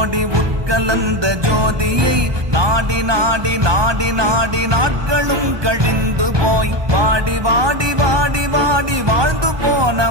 கோடி உட்கலந்த ஜோதியை நாடி நாடி நாடி நாடி நாட்களும் கழிந்து போய் வாடி வாடி வாடி வாடி வாழ்ந்து போன